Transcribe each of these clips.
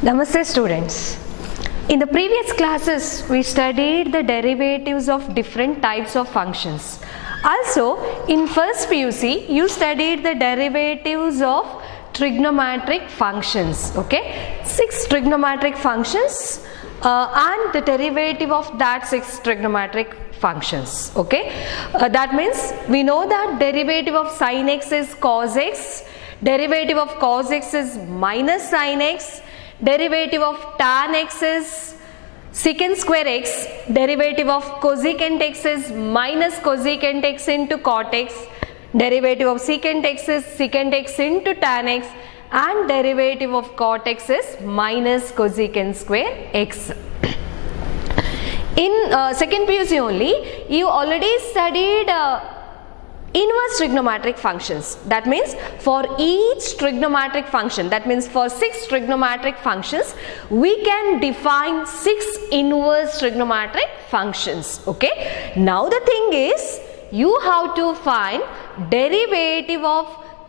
Namaste students. In the previous classes we studied the derivatives of different types of functions. Also in first PUC you studied the derivatives of trigonometric functions. Okay, 6 trigonometric functions and the derivative of that 6 trigonometric functions. Okay, that means we know that derivative of sin x is cos x, derivative of cos x is minus sin x, derivative of tan x is secant square x, derivative of cosecant x is minus cosecant x into cot x, derivative of secant x is secant x into tan x, and derivative of cot x is minus cosecant square x. In second PUC only you already studied inverse trigonometric functions. That means for each trigonometric function, that means for 6 trigonometric functions we can define 6 inverse trigonometric functions. Okay, now the thing is you have to find derivative of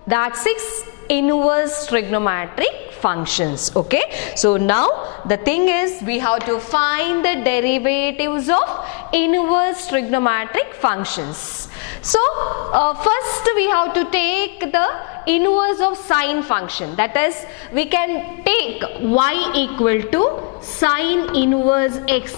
that 6 inverse trigonometric functions. Okay, so now the thing is we have to find the derivatives of inverse trigonometric functions. So first we have to take the inverse of sine function, that is we can take y equal to sine inverse x.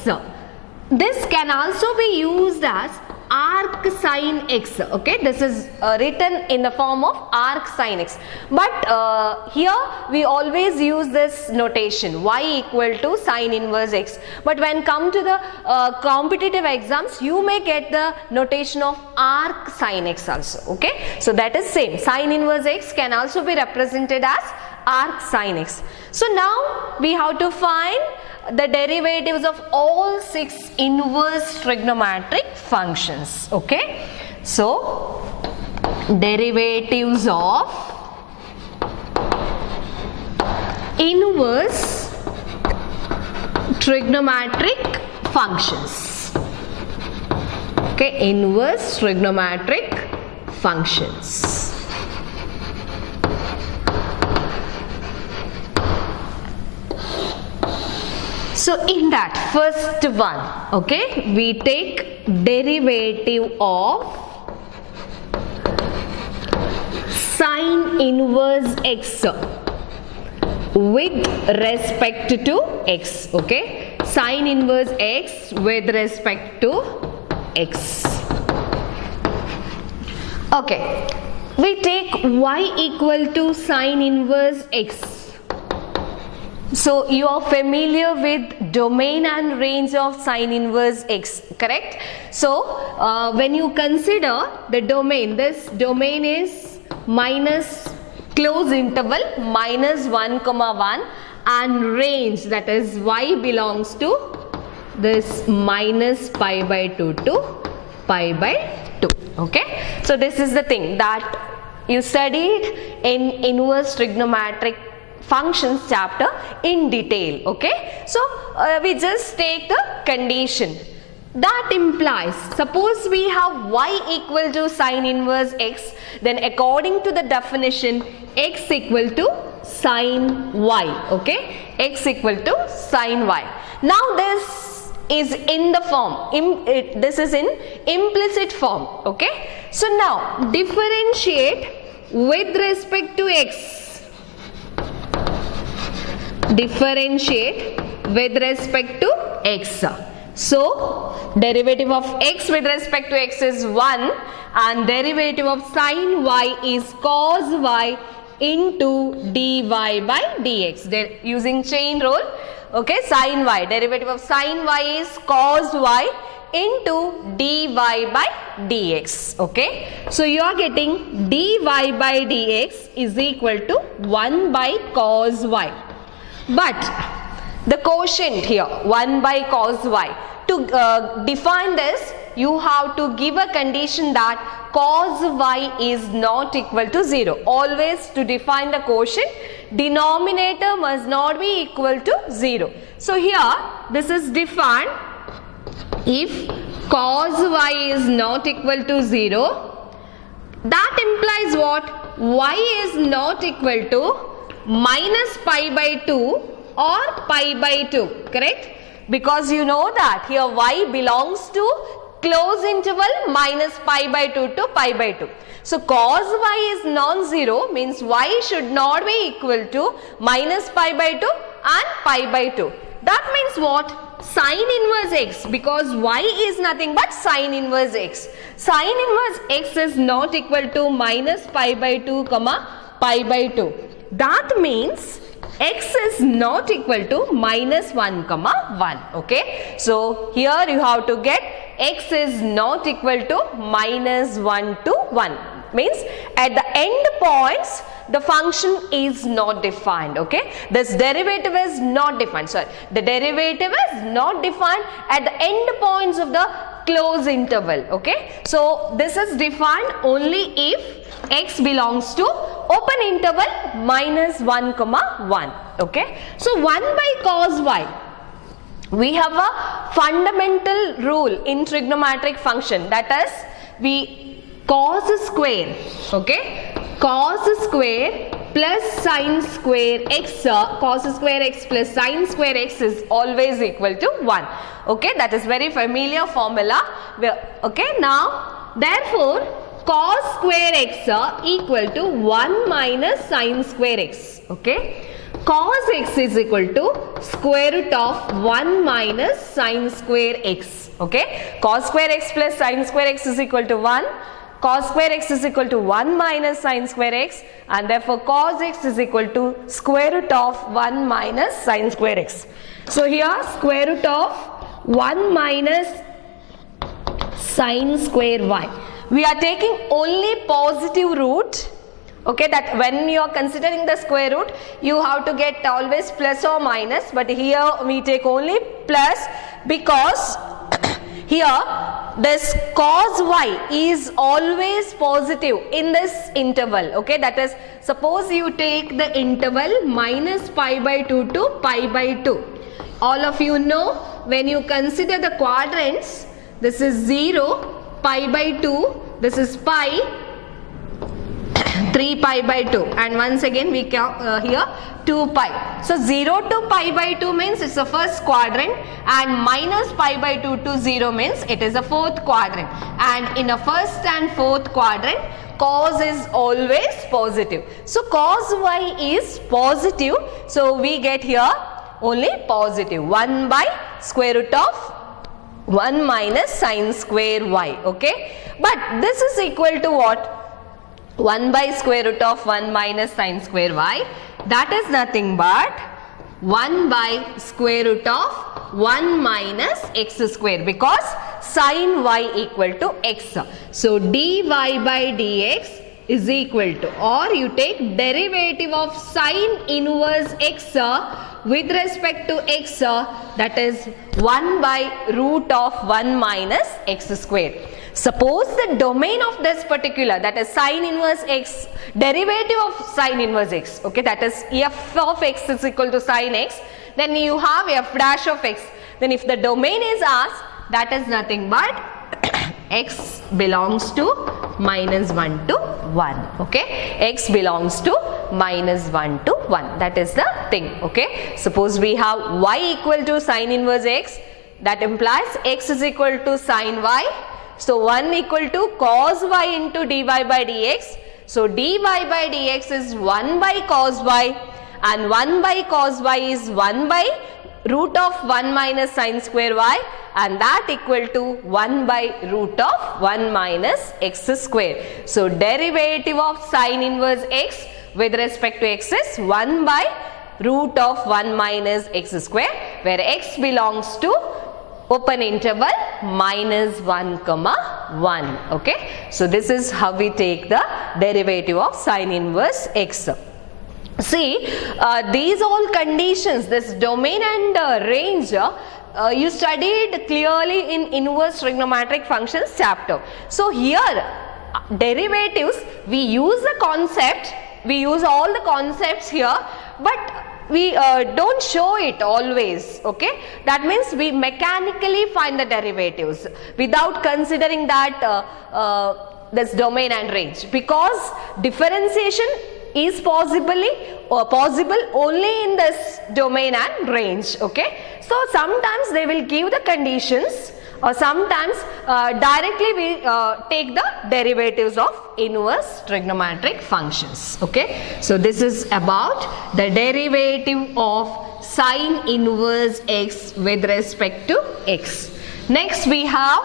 This can also be used as arc sine x. Okay, this is written in the form of arc sine x, but here we always use this notation y equal to sine inverse x, but when come to the competitive exams you may get the notation of arc sine x also. Okay, so that is same, sine inverse x can also be represented as arc sine x. So now we have to find the derivatives of all 6 inverse trigonometric functions. Okay, so derivatives of inverse trigonometric functions. Okay, inverse trigonometric functions. So in that first one, okay, we take derivative of sine inverse x with respect to x. Okay, sine inverse x with respect to x. Okay, we take y equal to sine inverse x. So you are familiar with domain and range of sine inverse x, correct? So when you consider the domain, this domain is minus close interval minus 1 comma 1 and range, that is y belongs to this minus pi by 2 to pi by 2. Okay, so this is the thing that you studied in inverse trigonometric functions chapter in detail. Okay, so we just take the condition that implies, suppose we have y equal to sine inverse x, then according to the definition x equal to sine y. Okay, x equal to sine y. Now this is in the form, this is in implicit form. Okay, so now differentiate with respect to x. Differentiate with respect to x. So derivative of x with respect to x is 1 and derivative of sine y is cos y into dy by dx. They're using chain rule. Okay, sine y, derivative of sine y is cos y into dy by dx. Okay, so you are getting dy by dx is equal to 1 by cos y. But the quotient here 1 by cos y, to define this you have to give a condition that cos y is not equal to 0. Always to define the quotient denominator must not be equal to 0. So here this is defined, if cos y is not equal to 0, that implies what? Y is not equal to minus pi by 2 or pi by 2, correct? Because you know that here y belongs to closed interval minus pi by 2 to pi by 2. So cos y is non-zero, means y should not be equal to minus pi by 2 and pi by 2. That means what? Sine inverse x, because y is nothing but sine inverse x. Sine inverse x is not equal to minus pi by 2 comma pi by 2. That means x is not equal to minus 1 comma 1. Okay. So here you have to get x is not equal to minus 1 to 1. Means at the end points the function is not defined. Okay, this derivative is not defined. Sorry, the derivative is not defined at the end points of the closed interval. Okay, so this is defined only if x belongs to open interval minus 1 comma 1. Okay, so 1 by cos y. We have a fundamental rule in trigonometric function, that is we cos square, okay, cos square plus sine square x, cos square x plus sine square x is always equal to 1. Okay, that is very familiar formula. Okay, now therefore cos square x equal to 1 minus sine square x. Okay, cos x is equal to square root of 1 minus sine square x. Okay, cos square x plus sine square x is equal to 1. Cos square x is equal to 1 minus sine square x, and therefore cos x is equal to square root of 1 minus sine square x. So here square root of 1 minus sine square y. We are taking only positive root. Okay, that when you are considering the square root, you have to get always plus or minus, but here we take only plus because here this cos y is always positive in this interval. Okay, that is, suppose you take the interval minus pi by 2 to pi by 2. All of you know, when you consider the quadrants, this is 0, pi by 2, this is pi, 3 pi by 2, and once again we count here 2 pi. So 0 to pi by 2 means it's the first quadrant, and minus pi by 2 to 0 means it is the fourth quadrant. And in a first and fourth quadrant, cos is always positive. So cos y is positive, so we get here only positive 1 by square root of 1 minus sine square y. Okay, but this is equal to what? 1 by square root of 1 minus sine square y, that is nothing but 1 by square root of 1 minus x square, because sine y equal to x. So dy by dx is equal to, or you take derivative of sine inverse x with respect to x, that is 1 by root of 1 minus x square. Suppose the domain of this particular, that is sine inverse x, derivative of sine inverse x, okay, that is f of x is equal to sine x, then you have f dash of x. Then if the domain is asked, that is nothing but x belongs to minus 1 to 1. Okay, x belongs to minus 1 to 1. That is the thing. Okay, suppose we have y equal to sine inverse x, that implies x is equal to sine y. So 1 equal to cos y into dy by dx. So dy by dx is 1 by cos y, and 1 by cos y is 1 by root of 1 minus sine square y, and that equal to 1 by root of 1 minus x square. So derivative of sine inverse x with respect to x is 1 by root of 1 minus x square, where x belongs to open interval minus 1 comma 1. Okay, so this is how we take the derivative of sine inverse x. See, these all conditions, this domain and range, you studied clearly in inverse trigonometric functions chapter. So here derivatives, we use the concept, we use all the concepts here, but we don't show it always. Okay, that means we mechanically find the derivatives without considering that this domain and range, because differentiation is possible only in this domain and range. Okay, so sometimes they will give the conditions, or sometimes directly we take the derivatives of inverse trigonometric functions. Okay, so this is about the derivative of sine inverse x with respect to x. Next we have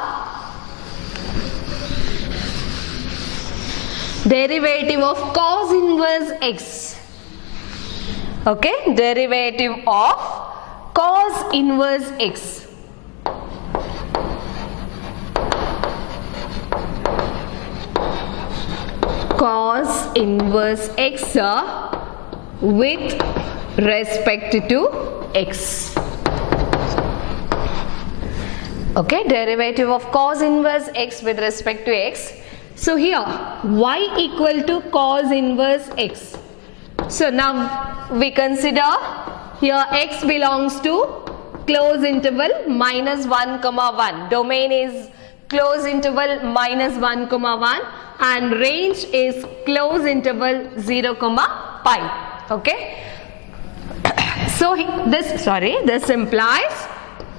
derivative of cos inverse x. Okay, derivative of cos inverse x. Cos inverse x with respect to x. Okay, derivative of cos inverse x with respect to x. So here y equal to cos inverse x. So now we consider here x belongs to close interval minus 1 comma 1. Domain is close interval minus 1 comma 1 and range is close interval 0 comma pi. Okay. So this implies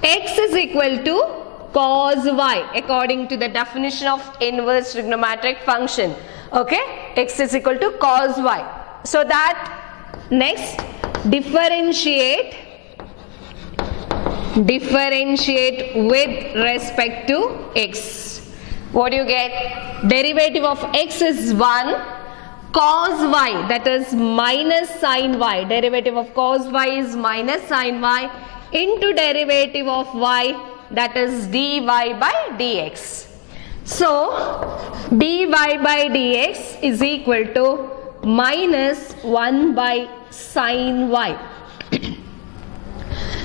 x is equal to cos y according to the definition of inverse trigonometric function. Okay, x is equal to cos y. So that next differentiate with respect to x. What do you get? Derivative of x is 1, cos y, that is minus sin y. Derivative of cos y is minus sin y into derivative of y, that is dy by dx. So dy by dx is equal to minus 1 by sin y.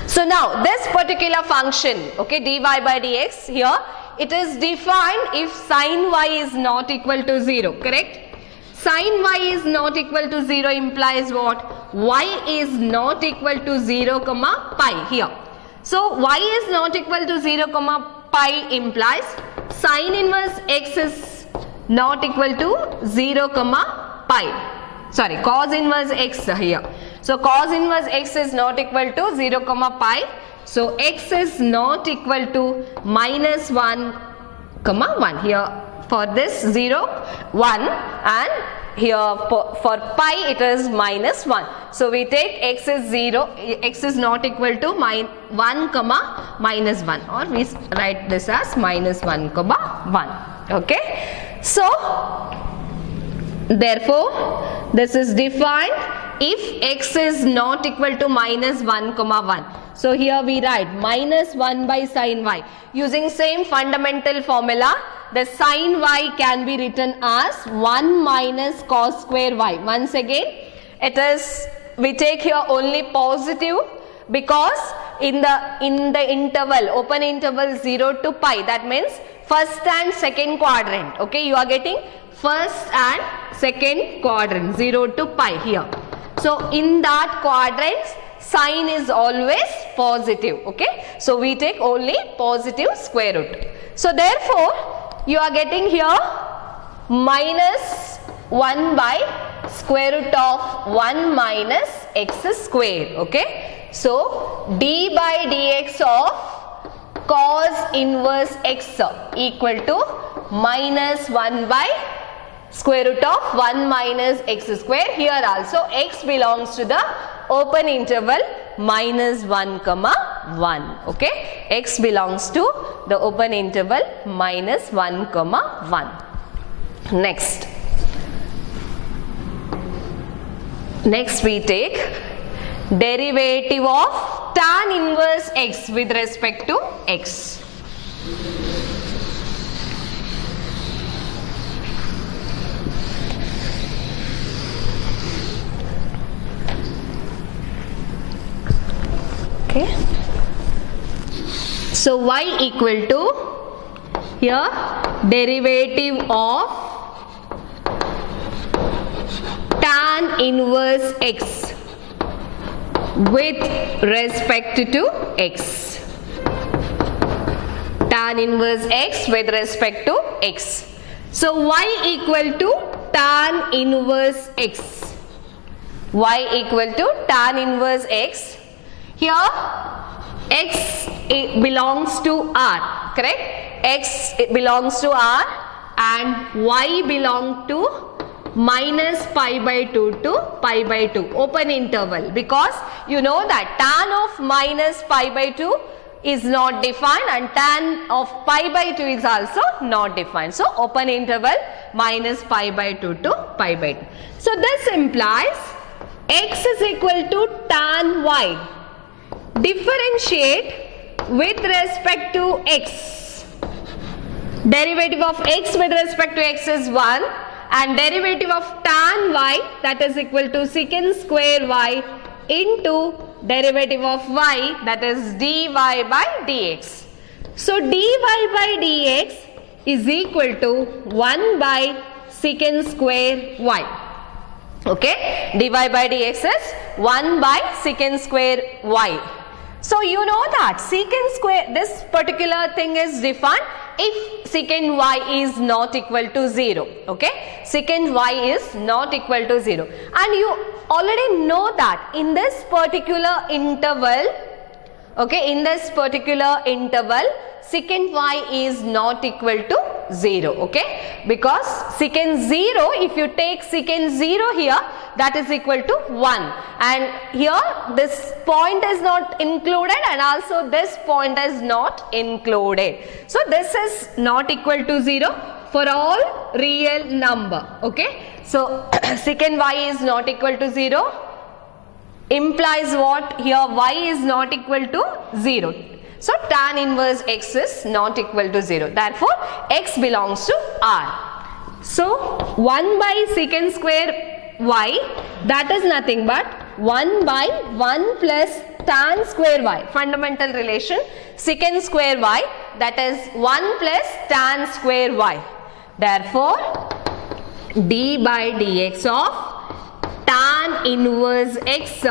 So now this particular function, okay, dy by dx, here it is defined if sin y is not equal to 0, correct? Sin y is not equal to 0 implies what? Y is not equal to 0 comma pi here. So y is not equal to 0 comma pi implies sin inverse x is not equal to 0 comma pi. Sorry, cos inverse x here. So cos inverse x is not equal to 0 comma pi. So x is not equal to minus 1 comma 1. Here for this 0, 1, and here for pi it is minus 1. So we take x is 0, x is not equal to 1 comma minus 1, or we write this as minus 1 comma 1. Okay. So therefore this is defined if x is not equal to minus 1 comma 1. So here we write minus 1 by sin y. Using same fundamental formula, the sin y can be written as 1 minus cos square y. Once again, it is, we take here only positive because in the interval, open interval 0 to pi, that means first and second quadrant. Okay, you are getting first and second quadrant 0 to pi here. So in that quadrant, sign is always positive. Okay, so we take only positive square root. So therefore you are getting here minus 1 by square root of 1 minus x square. Okay, so d by dx of cos inverse x equal to minus 1 by square root of 1 minus x square. Here also x belongs to the open interval minus 1 comma 1. Okay, x belongs to the open interval minus 1 comma 1. Next we take derivative of tan inverse x with respect to x. Okay. So y equal to here derivative of tan inverse x with respect to x. Tan inverse x with respect to x. So y equal to tan inverse x. y equal to tan inverse x. Here x belongs to R, correct? X belongs to R and y belong to minus pi by 2 to pi by 2, open interval, because you know that tan of minus pi by 2 is not defined and tan of pi by 2 is also not defined. So open interval minus pi by 2 to pi by 2. So this implies x is equal to tan y. Differentiate with respect to x. Derivative of x with respect to x is 1 and derivative of tan y, that is equal to secant square y into derivative of y, that is dy by dx. So dy by dx is equal to 1 by secant square y. Okay, dy by dx is 1 by secant square y. So you know that secant square, this particular thing is defined if secant y is not equal to 0. Okay, secant y is not equal to 0, and you already know that in this particular interval, okay, in this particular interval secant y is not equal to 0, okay, because secant 0, if you take secant 0 here, that is equal to 1, and here this point is not included and also this point is not included. So this is not equal to 0 for all real number, okay. So secant y is not equal to 0 implies what? Here y is not equal to 0. So tan inverse x is not equal to 0. Therefore x belongs to R. So 1 by secant square y, that is nothing but 1 by 1 plus tan square y. Fundamental relation secant square y, that is 1 plus tan square y. Therefore d by dx of tan inverse x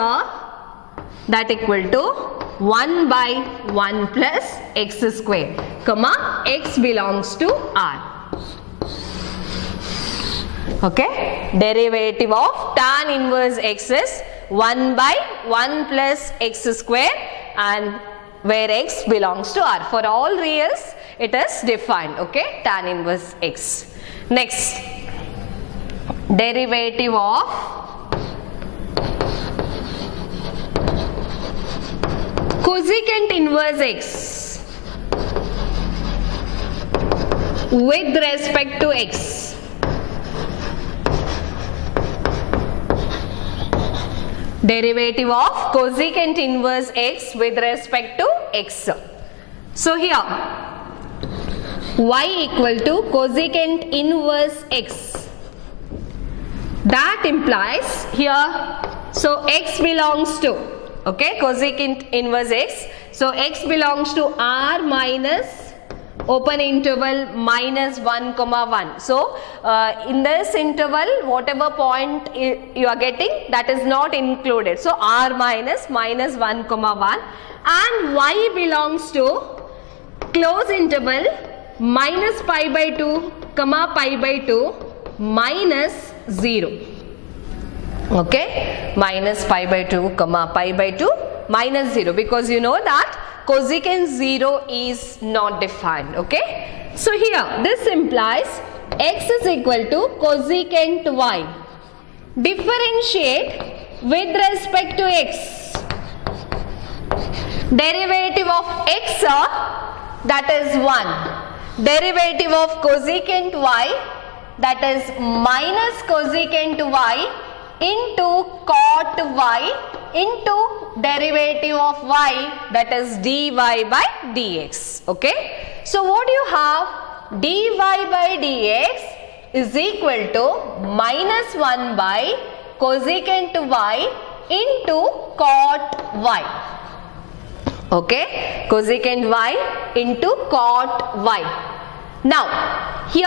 that equal to 1 by 1 plus x square, comma x belongs to R. Okay, derivative of tan inverse x is 1 by 1 plus x square and where x belongs to R. For all reals it is defined, okay, tan inverse x. Next, derivative of cosecant inverse x with respect to x. Derivative of cosecant inverse x with respect to x. So here y equal to cosecant inverse x. That implies here, so x belongs to, okay, cosecant inverse x. So x belongs to R minus open interval minus 1 comma 1. So in this interval whatever point you are getting, that is not included. So R minus 1 comma 1 and y belongs to close interval minus pi by 2 comma pi by 2 minus 0. Okay, minus pi by 2 comma pi by 2 minus 0, because you know that cosecant 0 is not defined. Okay, so here this implies x is equal to cosecant y. Differentiate with respect to x. Derivative of x that is 1. Derivative of cosecant y, that is minus cosecant y into cot y into derivative of y, that is dy by dx. Okay, so what do you have? Dy by dx is equal to minus 1 by cosecant y into cot y. Okay, cosecant y into cot y. Now here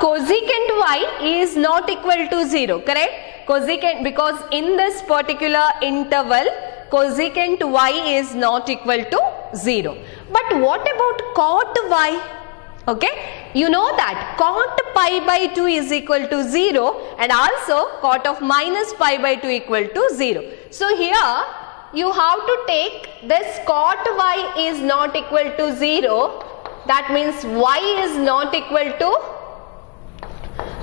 cosecant y is not equal to 0, correct? Cosecant, because in this particular interval cosecant y is not equal to 0. But what about cot y? Okay, you know that cot pi by 2 is equal to 0 and also cot of minus pi by 2 equal to 0. So here you have to take this cot y is not equal to 0, that means y is not equal to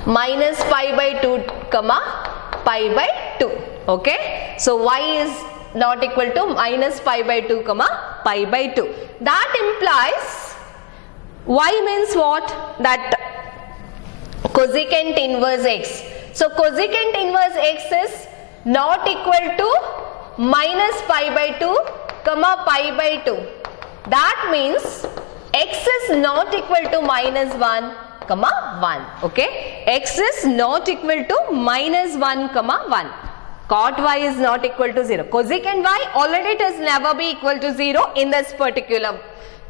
minus pi by 2 comma pi by 2. Okay, so y is not equal to minus pi by 2 comma pi by 2. That implies y means what? That cosecant inverse x. So cosecant inverse x is not equal to minus pi by 2 comma pi by 2. That means x is not equal to minus 1 comma 1. Okay, x is not equal to minus 1 comma 1. Cot y is not equal to 0. Cosecant y already it is never be equal to 0 in this particular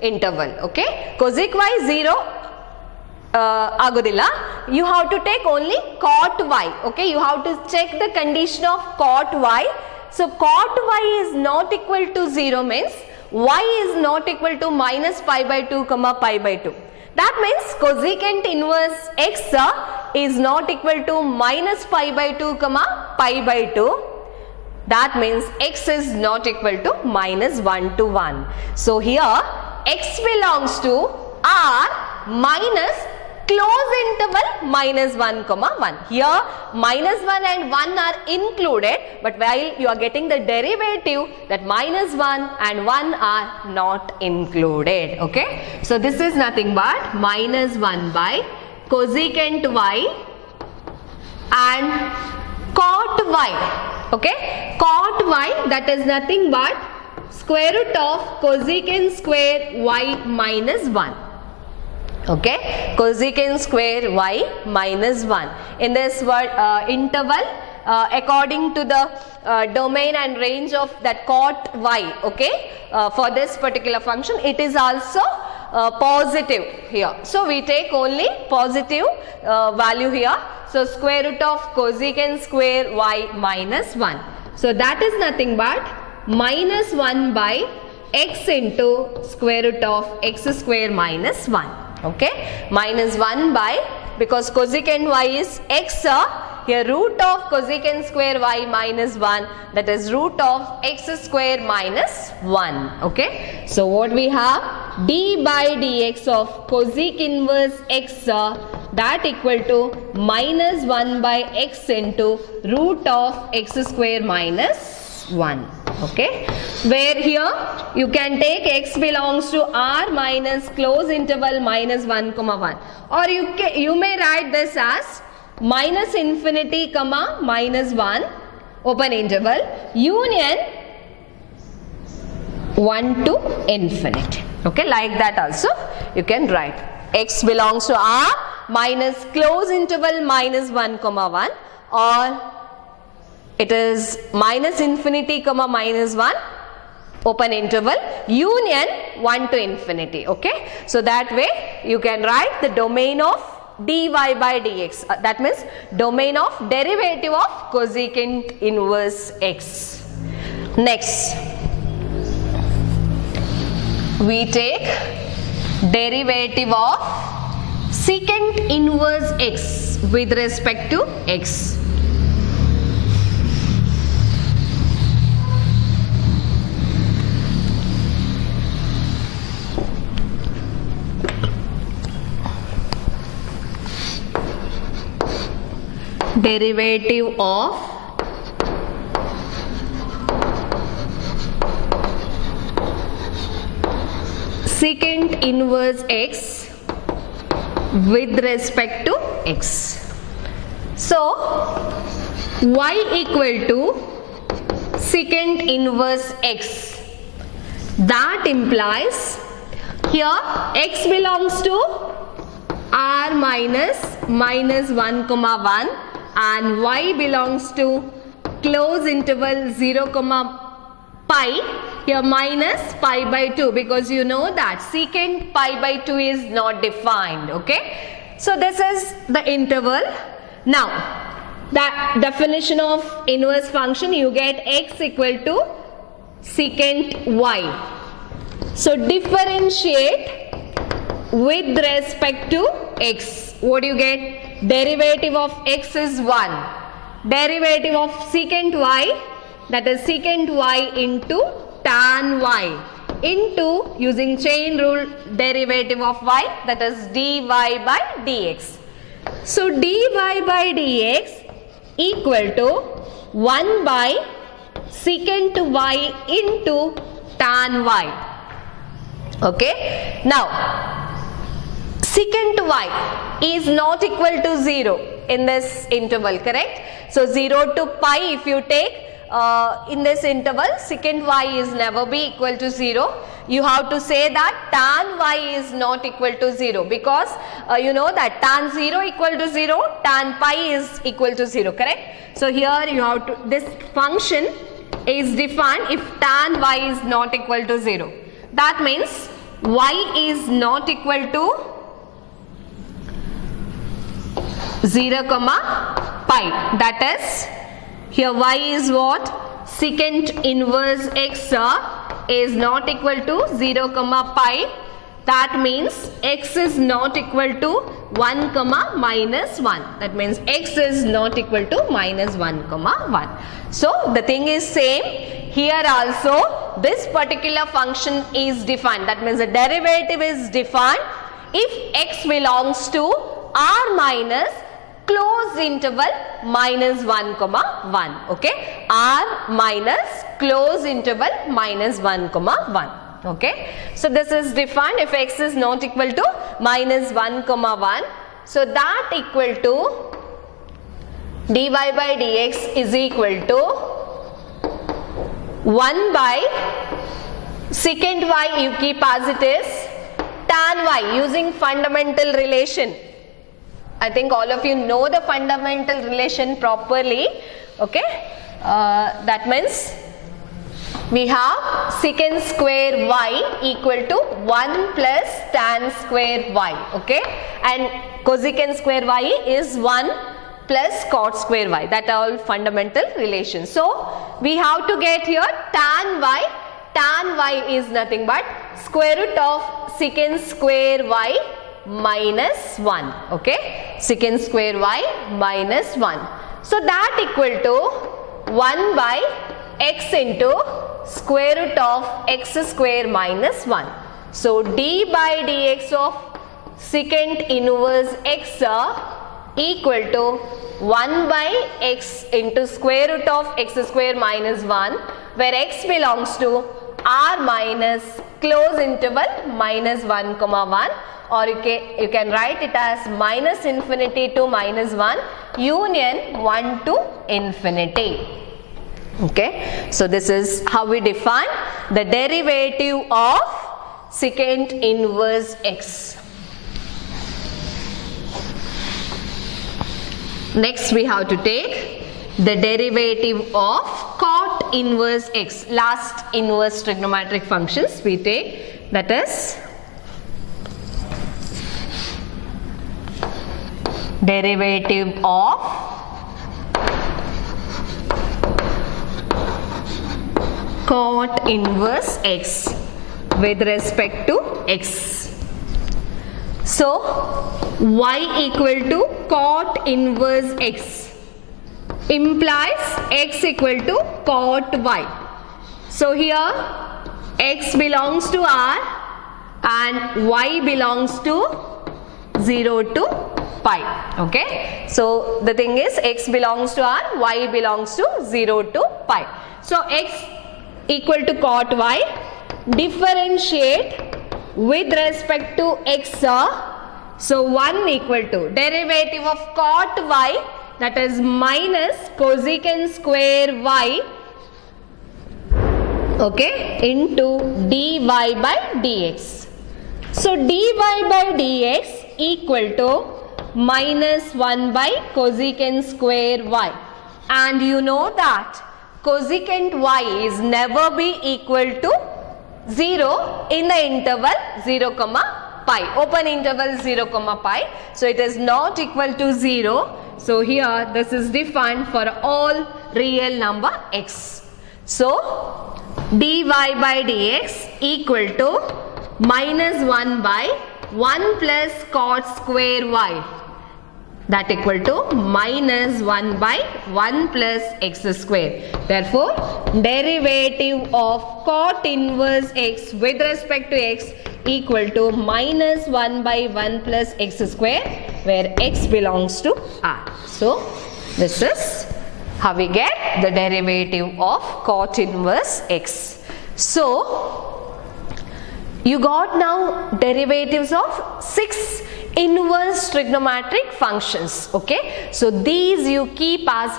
interval. Okay, cosec y 0 agodilla. You have to take only cot y. Okay, you have to check the condition of cot y. So cot y is not equal to 0 means y is not equal to minus pi by 2 comma pi by 2. That means cosecant inverse x is not equal to minus pi by 2 comma pi by 2. That means x is not equal to minus 1 to 1. So here x belongs to R minus close interval minus 1 comma 1. Here minus 1 and 1 are included, but while you are getting the derivative, that minus 1 and 1 are not included. Okay, so this is nothing but minus 1 by cosecant y and cot y. Okay, cot y, that is nothing but square root of cosecant square y minus 1. Okay, cosecant square y minus 1. In this interval, according to the domain and range of that cot y, okay, for this particular function, it is also positive here. So we take only positive value here. So square root of cosecant square y minus 1. So that is nothing but minus 1 by x into square root of x square minus 1. Okay, minus 1 by, because cosecant y is x, here root of cosecant square y minus 1, that is root of x square minus 1. Okay, so what we have, d by dx of cosec inverse x, that equal to minus 1 by x into root of x square minus 1. Okay, where here you can take x belongs to R minus close interval minus 1 comma 1, or you may write this as minus infinity comma minus 1 open interval union 1 to infinity. Okay, like that also you can write x belongs to R minus close interval minus 1 comma 1, or it is minus infinity comma minus 1 open interval union 1 to infinity. Okay, so that way you can write the domain of dy by dx, that means domain of derivative of cosecant inverse x. Next we take derivative of secant inverse x with respect to x. Derivative of secant inverse x with respect to x. So y equal to secant inverse x, that implies here x belongs to R minus 1 comma 1 and y belongs to close interval 0 comma pi, here minus pi by 2, because you know that secant pi by 2 is not defined. Okay, so this is the interval. Now the definition of inverse function, you get x equal to secant y. So differentiate with respect to x. What do you get? derivative of x is 1. Derivative of secant y, that is secant y into tan y, into using chain rule derivative of y, that is dy by dx. So dy by dx equal to 1 by secant y into tan y. Okay. Now secant y is not equal to 0 in this interval, correct? So 0 to pi, if you take in this interval, secant y is never be equal to 0. You have to say that tan y is not equal to 0, because you know that tan 0 equal to 0, tan pi is equal to 0, correct? So here you have to, this function is defined if tan y is not equal to 0. That means y is not equal to 0 comma pi, that is here y is what? Secant inverse x is not equal to 0 comma pi. That means x is not equal to 1 comma minus 1. That means x is not equal to minus 1 comma 1. So the thing is same. Here also this particular function is defined. That means the derivative is defined if x belongs to r minus closed interval minus 1 comma 1. Okay, r minus closed interval minus 1 comma 1. Okay, so this is defined if x is not equal to minus 1 comma 1. So that equal to dy by dx is equal to 1 by secant y, you keep as it is, tan y using fundamental relation. I think all of you know the fundamental relation properly. Okay, that means we have secant square y equal to 1 plus tan square y. Okay, and cosecant square y is 1 plus cot square y. That are all fundamental relations. So we have to get here tan y. Tan y is nothing but square root of secant square y minus 1. Okay, secant square y minus 1. So that equal to 1 by x into square root of x square minus 1. So d by dx of secant inverse x equal to 1 by x into square root of x square minus 1, where x belongs to r minus close interval minus 1 comma 1, or you can write it as minus infinity to minus 1 union 1 to infinity. Okay, so this is how we define the derivative of secant inverse x. Next we have to take the derivative of cot inverse x. Last inverse trigonometric functions we take, that is derivative of cot inverse x with respect to x. So y equal to cot inverse x implies x equal to cot y. So here x belongs to r and y belongs to 0 to pi. Okay, so the thing is x belongs to r, y belongs to 0 to pi. So x equal to cot y, differentiate with respect to x. So 1 equal to derivative of cot y, that is minus cosecant square y, okay, into dy by dx. So dy by dx equal to minus 1 by cosecant square y, and you know that cosecant y is never be equal to 0 in the interval 0 comma pi, open interval 0 comma pi. So it is not equal to 0. So here this is defined for all real number x. So dy by dx equal to minus 1 by 1 plus cot square y. that equal to minus 1 by 1 plus x square. Therefore, derivative of cot inverse x with respect to x equal to minus 1 by 1 plus x square, where x belongs to R. So, this is how we get the derivative of cot inverse x. So, you got now derivatives of 6 inverse trigonometric functions. Okay, so these you keep as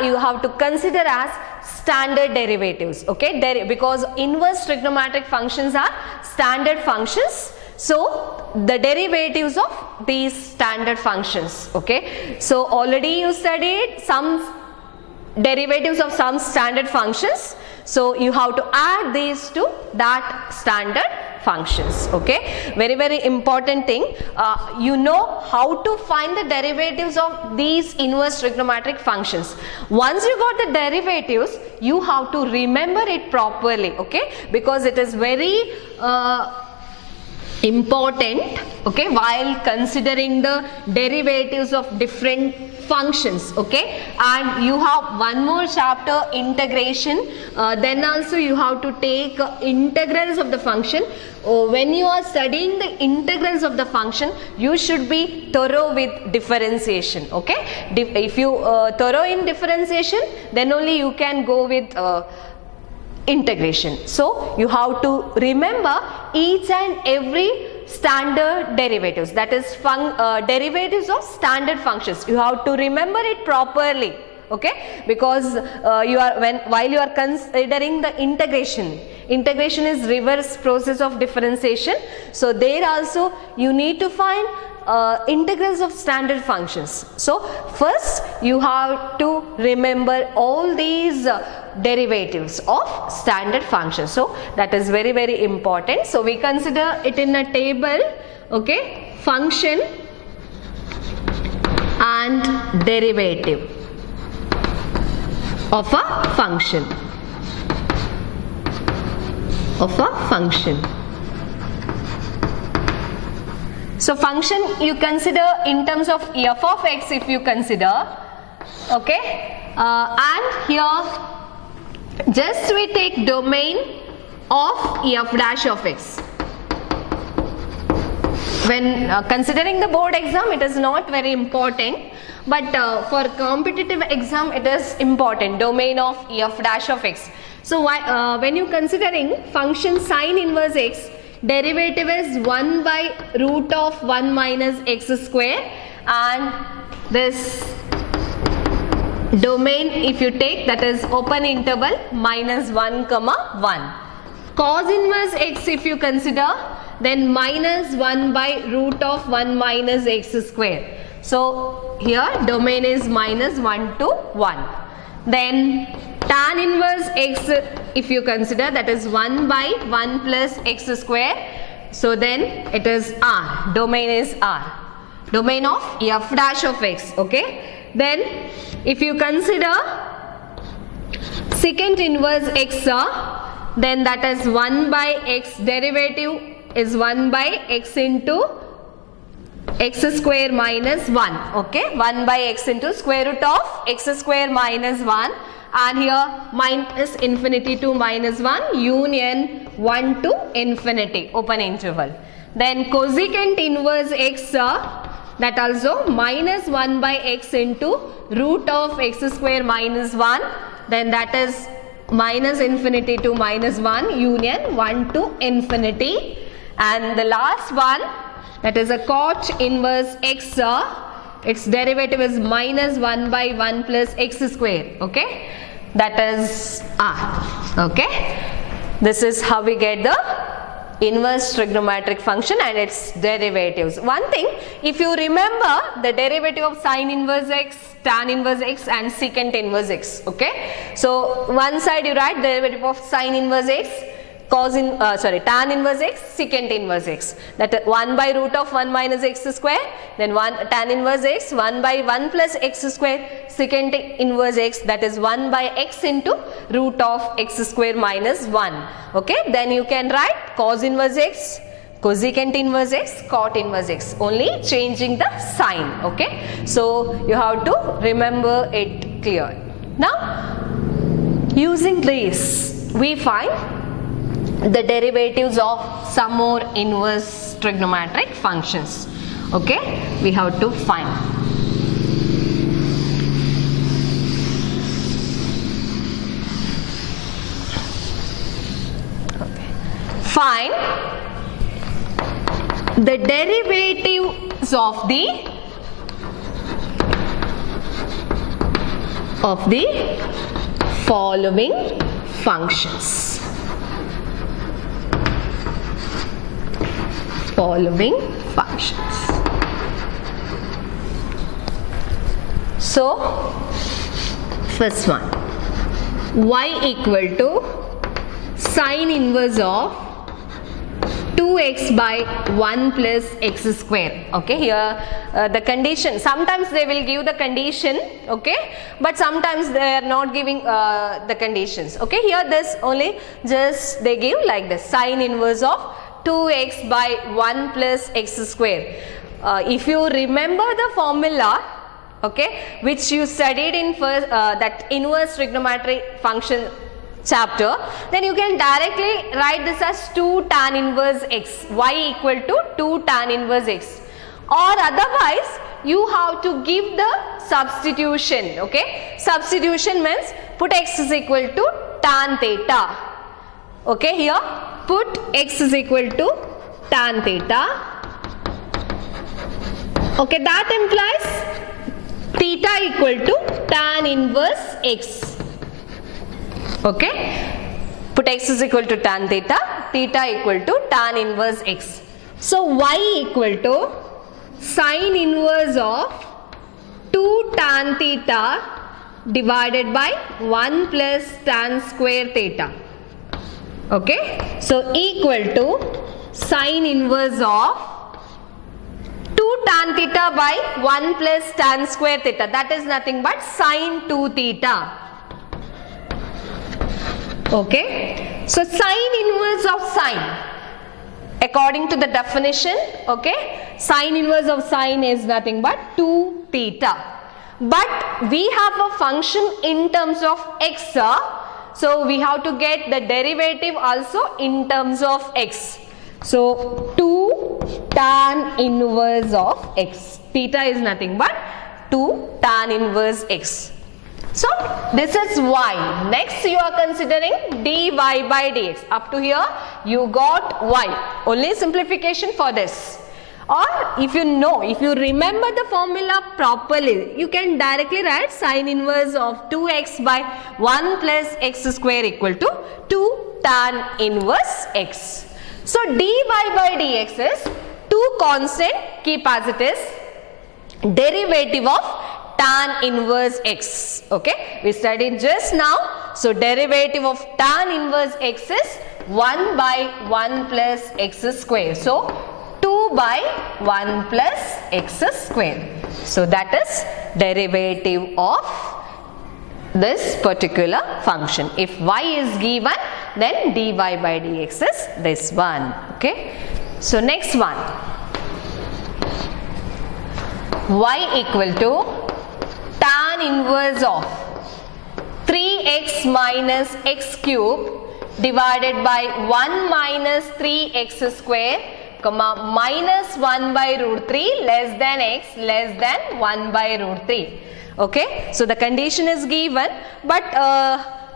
you have to consider as standard derivatives. Okay, because inverse trigonometric functions are standard functions, so the derivatives of these standard functions. Okay, so already you studied some derivatives of some standard functions, so you have to add these to that standard functions. Okay, very important thing. You know how to find the derivatives of these inverse trigonometric functions. Once you got the derivatives, you have to remember it properly. Okay, because it is very important, okay, while considering the derivatives of different functions. Okay, and you have one more chapter, integration. Then also you have to take integrals of the function. When you are studying the integrals of the function, you should be thorough with differentiation. Okay, if you thorough in differentiation, then only you can go with integration. So you have to remember each and every standard derivatives, that is derivatives of standard functions. You have to remember it properly. Okay, because while you are considering the integration is reverse process of differentiation. So there also you need to find integrals of standard functions. So first you have to remember all these derivatives of standard functions. So that is very important. So we consider it in a table. Okay, function and derivative of a function. So function you consider in terms of f of x, if you consider. Okay, and here just we take domain of f dash of x. When considering the board exam, it is not very important, but for competitive exam it is important, domain of f dash of x. So when you considering function sine inverse x, derivative is 1 by root of 1 minus x square, and this domain if you take, that is open interval minus 1 comma 1. Cos inverse x if you consider, then minus 1 by root of 1 minus x square. So here domain is minus 1 to 1. Then tan inverse x if you consider, that is 1 by 1 plus x square. So then it is R, domain is R, domain of f dash of x. Okay, then if you consider secant inverse x, then that is 1 by x, derivative is 1 by x into x square minus 1. Okay, 1 by x into square root of x square minus 1, and here minus infinity to minus 1 union 1 to infinity, open interval. Then cosecant inverse x, that also minus 1 by x into root of x square minus 1, then that is minus infinity to minus 1 union 1 to infinity. And the last one, that is a cot inverse x, its derivative is minus 1 by 1 plus x square. Okay, that is R. Okay, this is how we get the inverse trigonometric function and its derivatives. One thing, if you remember the derivative of sine inverse x, tan inverse x and secant inverse x. Okay, so one side you write derivative of sine inverse x, tan inverse x, secant inverse x, that 1 by root of 1 minus x square, then tan inverse x 1 by 1 plus x square, secant inverse x, that is 1 by x into root of x square minus 1. Okay, then you can write cos inverse x, cosecant inverse x, cot inverse x, only changing the sign. Okay, so you have to remember it clear. Now using this we find the derivatives of some more inverse trigonometric functions. Okay, we have to find. Find the derivatives of the following functions. So first one, y equal to sine inverse of 2x by 1 plus x square. Okay, here the condition, sometimes they will give the condition, okay, but sometimes they are not giving the conditions. Okay, here this only just they give like this, sine inverse of 2x by 1 plus x square. If you remember the formula, okay, which you studied in first that inverse trigonometric function chapter, then you can directly write this as 2 tan inverse x, y equal to 2 tan inverse x, or otherwise you have to give the substitution. Okay, substitution means put x is equal to tan theta. Okay, here put x is equal to tan theta. Okay, that implies theta equal to tan inverse x. Okay, put x is equal to tan theta, theta equal to tan inverse x. So y equal to sine inverse of 2 tan theta divided by 1 plus tan square theta. Okay, so equal to sine inverse of 2 tan theta by 1 plus tan square theta, that is nothing but sine 2 theta. Okay, so sine inverse of sine, according to the definition, okay, sine inverse of sine is nothing but 2 theta. But we have a function in terms of x, so we have to get the derivative also in terms of x. So 2 tan inverse of x, theta is nothing but 2 tan inverse x. So this is y. Next you are considering dy by dx. Up to here you got y. Only simplification for this. Or if you know, if you remember the formula properly, you can directly write sine inverse of 2x by 1 plus x square equal to 2 tan inverse x. So dy by dx is 2 constant, keep as it is, derivative of tan inverse x. Okay, we studied just now. So derivative of tan inverse x is 1 by 1 plus x square. So 2 by 1 plus x square. So that is derivative of this particular function. If y is given, then dy by dx is this one. Okay, so next one, y equal to tan inverse of 3x minus x cube divided by 1 minus 3x square comma minus 1 by root 3 less than x less than 1 by root 3. Okay, so the condition is given, but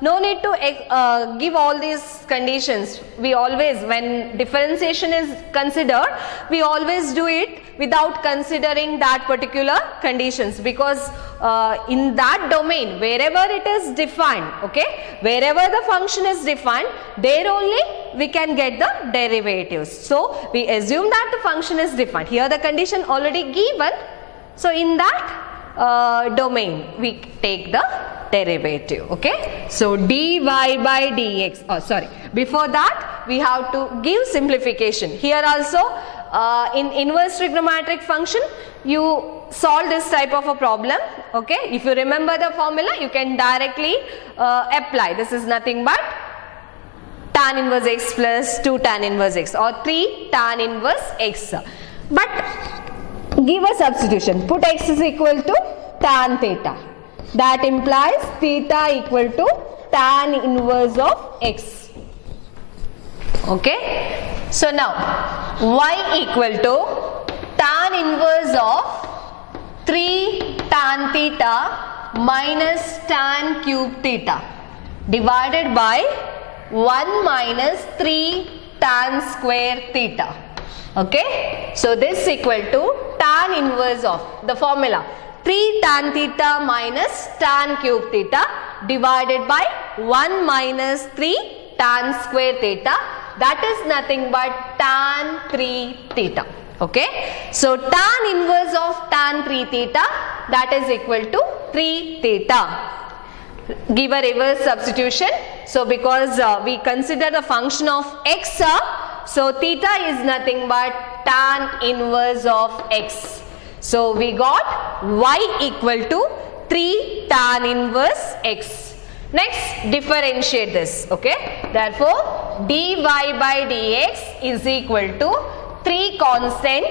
no need to give all these conditions. We always, when differentiation is considered, we always do it without considering that particular conditions, because in that domain, wherever it is defined, okay, wherever the function is defined, there only we can get the derivatives. So we assume that the function is defined. Here the condition already given, so in that domain we take the derivative. Okay, so dy by dx, before that we have to give simplification. Here also in inverse trigonometric function you solve this type of a problem. Okay, if you remember the formula, you can directly apply. This is nothing but tan inverse x plus 2 tan inverse x or 3 tan inverse x. But give a substitution. Put x is equal to tan theta. That implies theta equal to tan inverse of x. Okay. So now y equal to tan inverse of 3 tan theta minus tan cube theta divided by 1 minus 3 tan square theta. Okay. So this equal to tan inverse of the formula 3 tan theta minus tan cube theta divided by 1 minus 3 tan square theta, that is nothing but tan 3 theta. Okay. So tan inverse of tan 3 theta, that is equal to 3 theta. Give a reverse substitution. So because we consider the function of x, so theta is nothing but tan inverse of x. So we got y equal to 3 tan inverse x. Next, differentiate this. Okay. Therefore, dy by dx is equal to 3 constant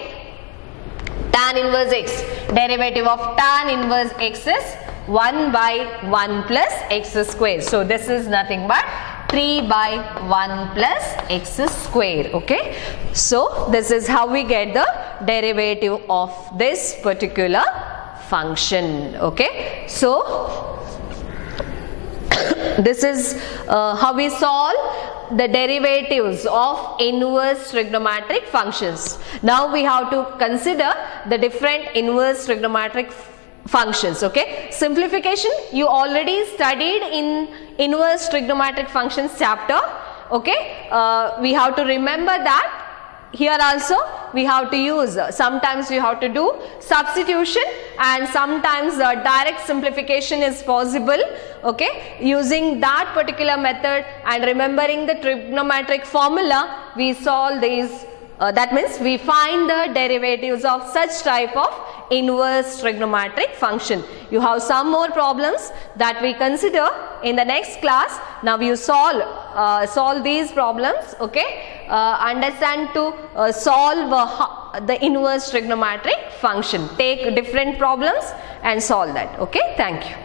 tan inverse x. Derivative of tan inverse x is 1 by 1 plus x square. So this is nothing but 3 by 1 plus x square. Okay. So this is how we get the derivative of this particular function. Okay. So this is how we solve the derivatives of inverse trigonometric functions. Now we have to consider the different inverse trigonometric functions. Okay. Simplification you already studied in inverse trigonometric functions chapter. Okay. We have to remember that. Here also we have to use, sometimes we have to do substitution and sometimes direct simplification is possible. Okay. Using that particular method and remembering the trigonometric formula, we solve these, that means we find the derivatives of such type of inverse trigonometric function. You have some more problems that we consider in the next class. Now you solve these problems. Okay. Understand to solve the inverse trigonometric function. Take different problems and solve that. Okay. Thank you.